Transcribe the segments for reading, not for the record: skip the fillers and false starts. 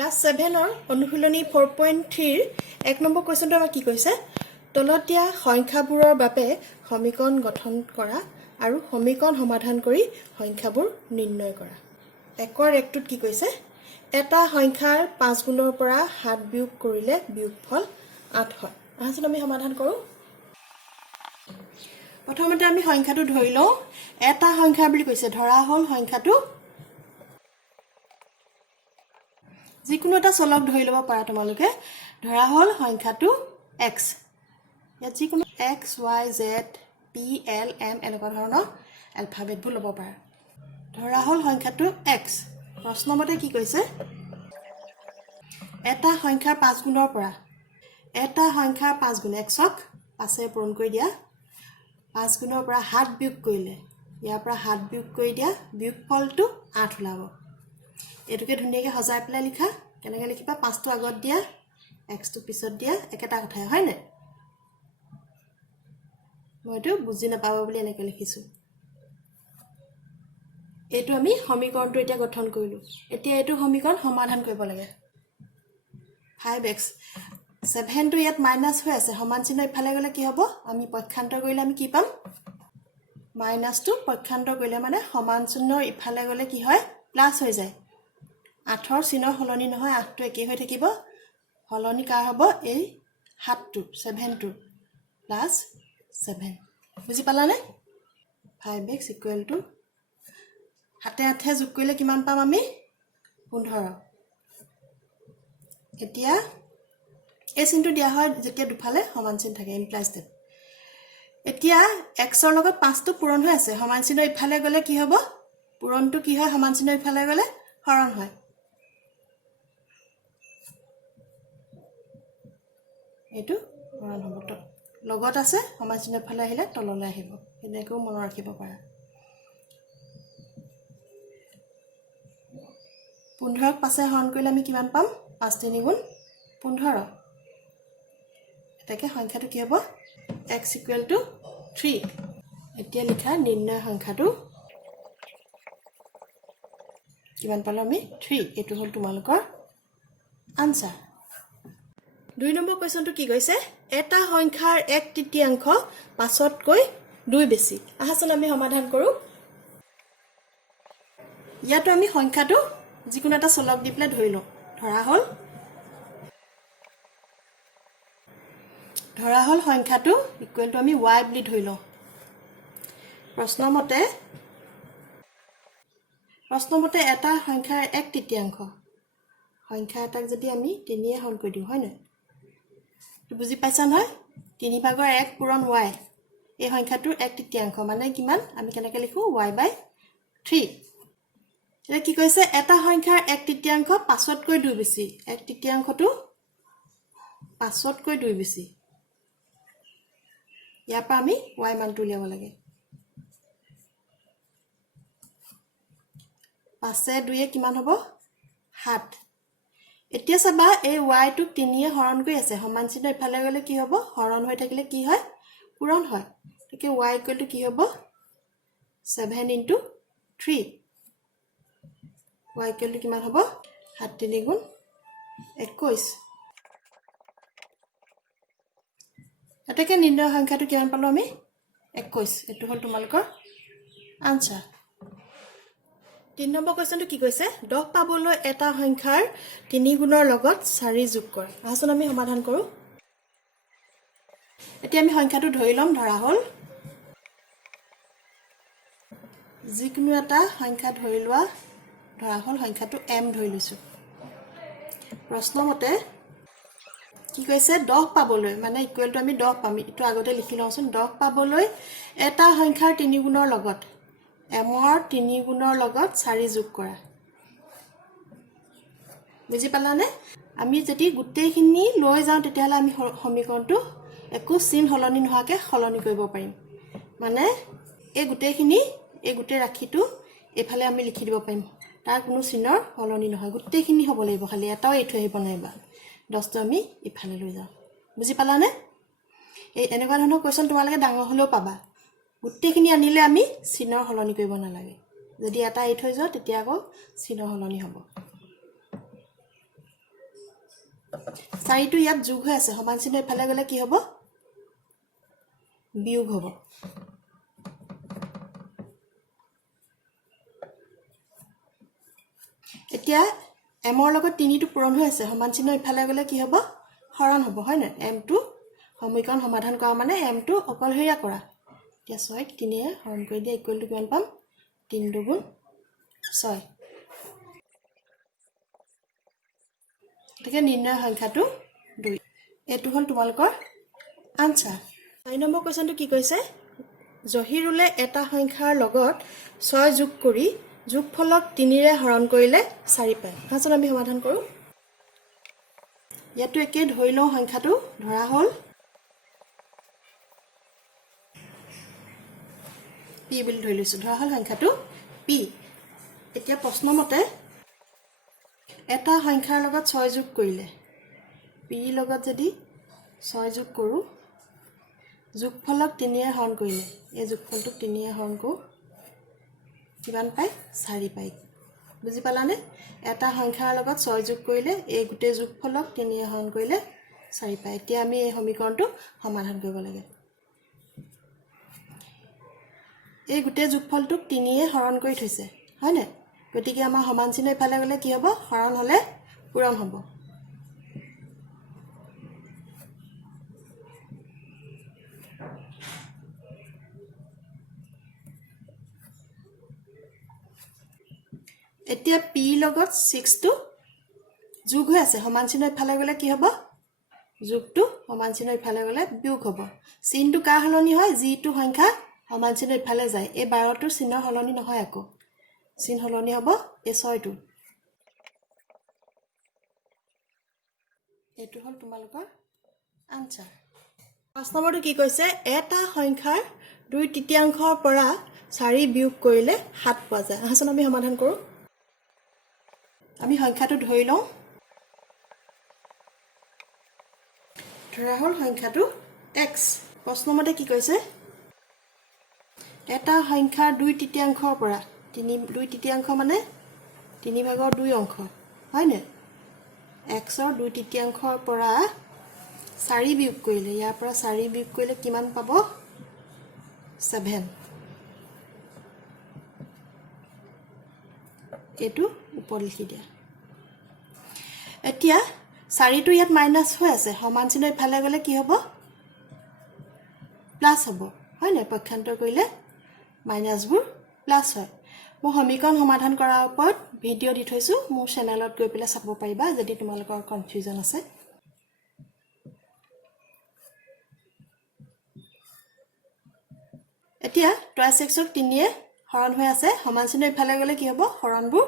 class 7 অনুশীলনী 4.3 এক number কোৱেশ্যনটো আমাক কি কৈছে তলত দিয়া সংখ্যাবোৰৰ বাবে সমীকৰণ গঠন কৰা আৰু সমীকৰণ সমাধান কৰি সংখ্যাবোৰ নিৰ্ণয় কৰা একৰ একটোত কি কৈছে এটা সংখ্যাৰ 5 গুণৰ পৰা 7 বিয়োগ কৰিলে বিয়োগফল 8 হয় আহচোন আমি সমাধান কৰো প্ৰথমতে আমি সংখ্যাটো ধৰি লওঁ এটা সংখ্যা বুলি কৈছে ধৰা হল সংখ্যাটো যিকোনো এটা চলক ধৰি লব পাৰা তোমালোকে ধৰা হল সংখ্যাটো x ইয়াত যিকোনো x y z p l m এনেকুৱা ধৰণৰ এলফাবেটবোৰ লব পাৰা ধৰা হল সংখ্যাটো x প্ৰশ্নমতে কি কৈছে এটা সংখ্যাৰ 5 গুণৰ পৰা এটা সংখ্যাৰ 5 গুণ xক 5 এ পূৰণ কৰি দিয়া 5 গুণৰ পৰা 7 বিয়োগ কৰিলে ইয়াৰ পৰা 7 বিয়োগ কৰি দিয়া বিয়োগফলটো 8 ওলাব এটোকে ধুনিয়াকে হজাই পেলাই লিখা কেনেকৈ লিখিবা 5 টো আগত দিয়া x টো পিছত দিয়া একেটা কথাই হয় না মইটো বুজি নাপাব বুলি এনেকৈ লিখিছো এটো আমি সমীকৰণটো এতিয়া গঠন কৰিলো এতিয়া এটো সমীকৰণ সমাধান কৰিব লাগে 5x 7 টো ইয়াত মাইনাস হৈ আছে সমান চিহ্ন ইফালে গলে কি হ'ব আমি পক্ষান্তৰ কৰিলে আমি কি পাম মাইনাস টো পক্ষান্তৰ কৰিলে মানে সমান চিহ্ন ইফালে গলে কি হয় প্লাস হৈ যায় 8 ৰ চিহ্ন হলনি নহয় 8 টো একে হৈ থাকিব হলনি কাৰ হ'ব এই 7 টো 7 টো প্লাস 7 বুজি পালানে 5x = হাতে হাতে যোগ কৰিলে কিমান পাম আমি 15 এতিয়া এই চিহ্নটো দিয়া হয় যেতিয়া দুফালে সমান চিহ্ন থাকে ইমপ্লাইজ দ্যাট এতিয়া x ৰ লগত 5 টো পূৰণ হৈ আছে সমান চিহ্ন ইফালে গলে কি হ'ব পূৰণটো কি হয় সমান চিহ্ন ইফালে গলে হৰণ হয় এটো হৰণ হ'ব তো লগত আছে সমান চিহ্ন ইফালে আহিলে তললৈ আহিব এনেকৈ মনত ৰাখিব পাৰা 15ক 5 এ হৰণ কৰিলে আমি কিমান পাম 5 × 3 = 15 এটাকে সংখ্যাটো কি হ'ব x = 3 এতিয়া লিখা নিৰ্ণয় সংখ্যাটো কিমান পালো আমি 3 এটো হল তোমালোকৰ আনসাৰ 2 নম্বৰ কোৱেশ্যনটো কি কৈছে এটা সংখ্যাৰ 1/3 5তকৈ 2 বেছি আহাচোন আমি সমাধান কৰো ইয়াতো আমি সংখ্যাটো যিকোনো এটা চলক দি পেলাই ধৰি লওঁ ধৰা হল সংখ্যাটো ইকুৱেল টু আমি y বুলি ধৰি লওঁ প্ৰশ্নমতে এটা সংখ্যাৰ 1/3 সংখ্যা এটাক যদি আমি 3 এ হৰণ কৰি দিওঁ হয় না তো বুজি পাইছা নহয় 3 ভাগৰ 1 পূৰণ y এই সংখ্যাটোৰ 1/3 মানে কিমান আমি কেনেকৈ লিখো y/3 এটা কি কৈছে এটা সংখ্যাৰ 1/3 5তকৈ 2 বেছি 1/3টো 5তকৈ 2 বেছি ইয়াৰ পৰা আমি y মানটো উলিয়াব লাগে 5 এ 2 এ কিমান হ'ব 7 এতিয়া চাবা এই y টো 3 এ হৰণ কৰি আছে সমান চিহ্ন ইফালে গলে কি হ'ব হৰণ হৈ থাকিলে কি হয় পূৰণ হয় তেতিয়া y = কি হ'ব 7 × 3 y = কিমান হ'ব 7 × 3 = 21 এটাকে নিৰ্ণয় সংখ্যাটো কিমান পালো আমি 21 এটো হল তোমালোকৰ আনসাৰ 3 নম্বৰ কোৱেশ্যনটো কি কৈছে 10 পাবলৈ এটা সংখ্যাৰ 3 গুণৰ লগত 4 যোগ কৰা আহচোন আমি সমাধান কৰো এতিয়া আমি সংখ্যাটো ধৰি লম ধৰা হল যিকোনো এটা সংখ্যা ধৰি লোৱা ধৰা হল সংখ্যাটো m ধৰি লৈছো প্ৰশ্নমতে কি কৈছে 10 পাবলৈ মানে ইকুৱেল টু আমি 10 পাম ইটো আগতে লিখি লওঁচোন 10 পাবলৈ এটা সংখ্যাৰ 3 গুণৰ লগত m ৰ 3 গুণৰ লগত 4 যোগ কৰা বুজি পালানে আমি যদি গোটেইখিনি লৈ যাওঁ তেতিয়াহলে আমি সমীকৰণটো একো চিন হলনি নোহাকে হলনি কৰিব পাৰিম মানে এই গোটেই ৰাখিটো এফালে আমি লিখি দিব পাৰিম তাৰ কোনো চিনৰ হলনি নহয় গোটেইখিনি হ'ব লাগিব খালি এটাও এঠু আহিব নাইবা 10 টো আমি ইফালে লৈ যাওঁ বুজি পালানে এই এনেকুৱা ধৰণৰ কোৱেশ্যন তোমালোকে ডাঙৰ হলেও পাবা গোটেইখিনি আনিলে আমি চিনৰ হলনি কৰিব নালাগে যদি এটা এৰি থৈ যাও তেতিয়া আকৌ চিনৰ হলনি হ'ব 4টো ইয়াত যোগ হৈ আছে সমান চিহ্ন ইফালে গ'লে কি হ'ব বিয়োগ হ'ব এতিয়া m ৰ লগত 3টো পূৰণ হৈ আছে সমান চিহ্ন ইফালে গ'লে কি হ'ব হৰণ হ'ব হয় না m টো সমীকৰণ সমাধান কৰা মানে m টো অকলহেৰিয়া কৰা এতিয়া 6 ক 3 এ হৰণ কৰি দিয়া ইকুৱেল টু কিমান পাম 3 দুগুণ 6 গতিকে নিৰ্ণয় সংখ্যাটো 2 এটো হ'ল তোমালোকৰ আনসাৰ 9 নম্বৰ কোৱেশ্চনটো কি কৈছে জহিৰুলে এটা সংখ্যাৰ লগত 6 যোগ কৰি যোগফলক 3 ৰে হৰণ কৰিলে 4 পায় হাচন আমি সমাধান কৰো ইয়াতো একে ধৰি লওঁ সংখ্যাটো ধৰা হ'ল p বুলি ধৰি লৈছো ধৰা হ'ল সংখ্যাটো p এতিয়া প্ৰশ্ন মতে এটা সংখ্যাৰ লগত 6 যোগ কৰিলে p লগত যদি 6 যোগ কৰো যোগফলক 3 ৰে হৰণ কৰিলে এই যোগফলটোক 3 ৰে হৰণ কৰো কিমান পায় 4 পায় বুজি পালানে এটা সংখ্যাৰ লগত 6 যোগ কৰিলে এই গুটে যোগফলক 3 ৰে হৰণ কৰিলে 4 পায় এতিয়া আমি এই সমীকৰণটো সমাধান কৰিব লাগে এই গুটে যোগফলটোক 3 ৰে হৰণ কৰি থৈছে হয় না গতিকে আমাৰ সমান চিহ্ন ইফালে গ'লে কি হ'ব হৰণ হলে পূৰণ হ'ব এতিয়া p লগত 6 টো যোগ হৈ আছে সমান চিহ্ন ইফালে গ'লে কি হ'ব যোগটো সমান চিহ্ন ইফালে গ'লে বিয়োগ হ'ব চিহ্নটো কা হলনি হয় যিটো সংখ্যা সমান চিহ্ন ইফালে যায় এই 12 টোৰ চিহ্ন হলনি নহয় আকৌ চিহ্ন হলনি হ'ব এই 6 টো এটো হ'ল তোমালোকৰ আনসাৰ 5 নম্বৰটো কি কৈছে এটা সংখ্যাৰ 2/3 পৰা 4 বিয়োগ কৰিলে 7 পোৱা যায় হাচন আমি সমাধান কৰো আমি সংখ্যাটো ধৰি লওঁ ধৰা হ'ল সংখ্যাটো x প্ৰশ্ন মতে কি কৈছে এটা সংখ্যাৰ 2/3 পৰা 2/3 মানে 3/2 অংশ হয় না x ৰ 2/3 পৰা 4 বিয়োগ কৰিলে ইয়াৰ পৰা 4 বিয়োগ কৰিলে কিমান পাব 7 এটো ওপৰত লিখি দিয়া এতিয়া 4 টো ইয়াত মাইনাস হৈ আছে সমান চিহ্ন ইফালে গ'লে কি হ'ব প্লাস হ'ব হয় না পক্ষান্তৰ কৰিলে মাইনাসবোৰ প্লাস হয় মই সমীকৰণ সমাধান কৰাৰ ওপৰত ভিডিও দি থৈছো মোৰ চেনেলত গৈ পেলাই চাব পাৰিবা যদি তোমালোকৰ কনফিউজন আছে এতিয়া টুৱাইস x ক 3 য়ে হৰণ হৈ আছে সমান চিহ্ন ইফালে গ'লে কি হ'ব হৰণবোৰ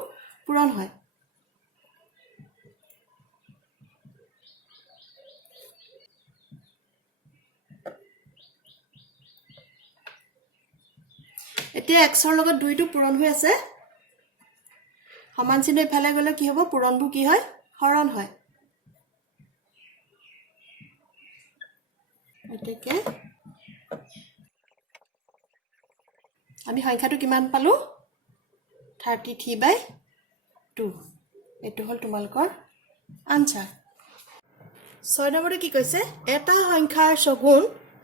পূৰণ হয় এতিয়া x ৰ লগত 2 টো পূৰণ হৈ আছে সমান চিহ্ন ইফালে গ'লে কি হ'ব পূৰণবোৰ কি হয় হৰণ হয় এতেকে আমি সংখ্যাটো কিমান পালো 33/2 এটো হ'ল তোমালোকৰ আনসাৰ 6 নম্বৰটো কি কৈছে এটা সংখ্যাৰ সগুণ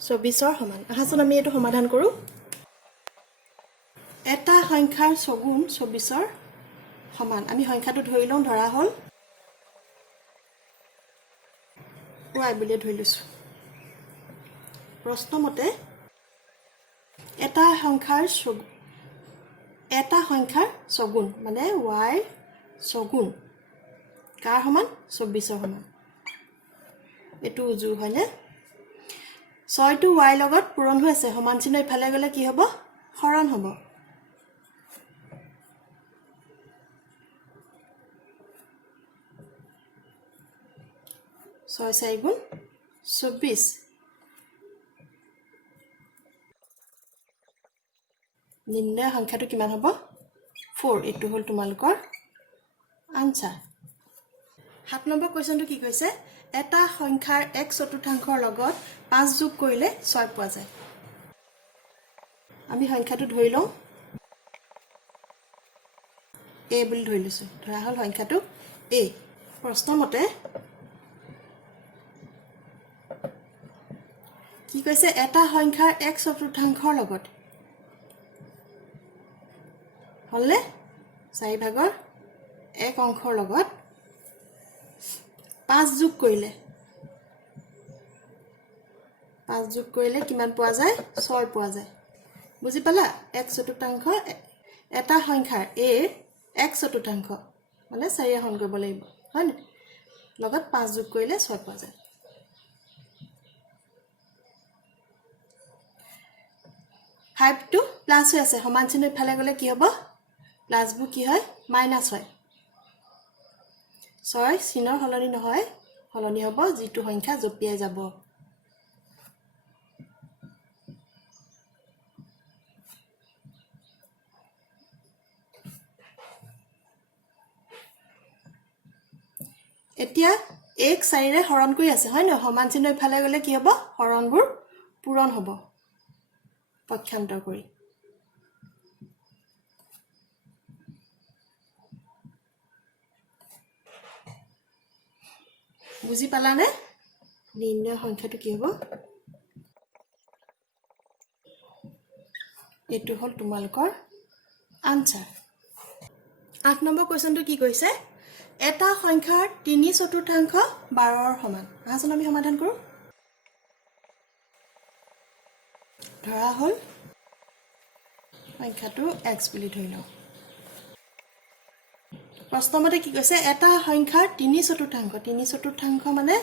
24 ৰ সমান হাচন আমি এটো সমাধান কৰো এটা সংখ্যাৰ সগুণ 24 ৰ সমান আমি সংখ্যাটো ধৰি লওঁ ধৰা হ'ল y বুলি ধৰি লৈছো প্ৰশ্ন মতে এটা সংখ্যাৰ সগুণ মানে y সগুণ কাৰ সমান 24 ৰ সমান এটো উজু হয় না 6 টো y লগত পূৰণ হৈ আছে সমান চিহ্ন ইফালে গ'লে কি হ'ব হৰণ হ'ব 6 4 গুণ 24 নিম্ন সংখ্যাটো কিমান হ'ব 4 এটো হ'ল তোমালোকৰ আনসাৰ 7 নম্বৰ কোৱেশ্চনটো কি কৈছে এটা সংখ্যাৰ 1/4 লগত 5 যোগ কৰিলে 6 পোৱা যায় আমি সংখ্যাটো ধৰি লওঁ a বুলি ধৰি লৈছো ধৰা হ'ল সংখ্যাটো a প্ৰশ্ন মতে কি কৈছে এটা সংখ্যাৰ 1/4 লগত হলনে 4/1 লগত 5 যোগ কৰিলে 5 যোগ কৰিলে কিমান পোৱা যায় 6 পোৱা যায় বুজি পালা 1/4 এটা সংখ্যাৰ a 1/4 মানে 4 এখন কৰিব লাগিব হয় নে লগত 5 যোগ কৰিলে 6 পোৱা যায় 5 টো প্লাস হৈ আছে সমান চিহ্ন ইফালে গলে কি হ'ব প্লাস বু কি হয় মাইনাস হয় 6 চিহ্নৰ হলনি নহয় হলনি হ'ব যিটো সংখ্যা জপিয়াই যাব এতিয়া 1 4 ৰে হৰণ কৰি আছে হয় ন সমান চিহ্ন ইফালে গলে কি হ'ব হৰণবোৰ পূৰণ হ'ব পক্ষান্তৰ কৰি বুজি পালানে নিৰ্ণয় সংখ্যাটো কি হ'ব এটো হল তোমালোকৰ আনসাৰ 8 নম্বৰ কোৱেশ্চনটো কি কৈছে এটা সংখ্যাৰ 3/4 12ৰ সমান আহাচোন আমি সমাধান কৰো ধৰা হল সংখ্যাটো x বুলি ধৰি লওঁ প্ৰশ্নমতে কি কৈছে এটা সংখ্যাৰ 3/4 মানে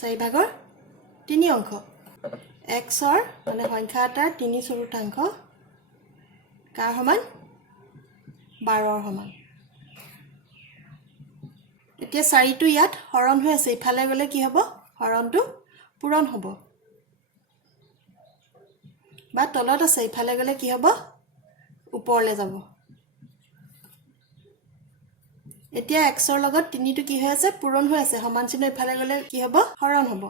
4/3 অংশ x ৰ মানে সংখ্যা এটাৰ 3/4 কাৰ সমান 12ৰ সমান এতিয়া 4 টো ইয়াত হৰণ হৈ আছে ইফালে গলে কি হ'ব হৰণটো পূৰণ হ'ব বা তলত আছে ইফালে গলে কি হ'ব ওপৰলৈ যাব এতিয়া x ৰ লগত 3 টো কি হৈ আছে পূৰণ হৈ আছে সমান চিহ্ন ইফালে গলে কি হ'ব হৰণ হ'ব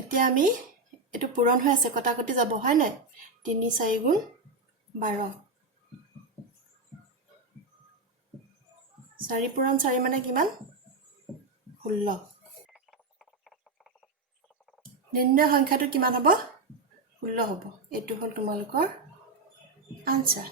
এতিয়া আমি এটো পূৰণ হৈ আছে কটাকটি যাব হয় নাই 3 4 গুণ 12 4 পূৰণ 4 মানে কিমান 16 নিৰ্ণয় সংখ্যাটো কিমান হ'ব 16 হ'ব এটো হল তোমালোকৰ আনসাৰ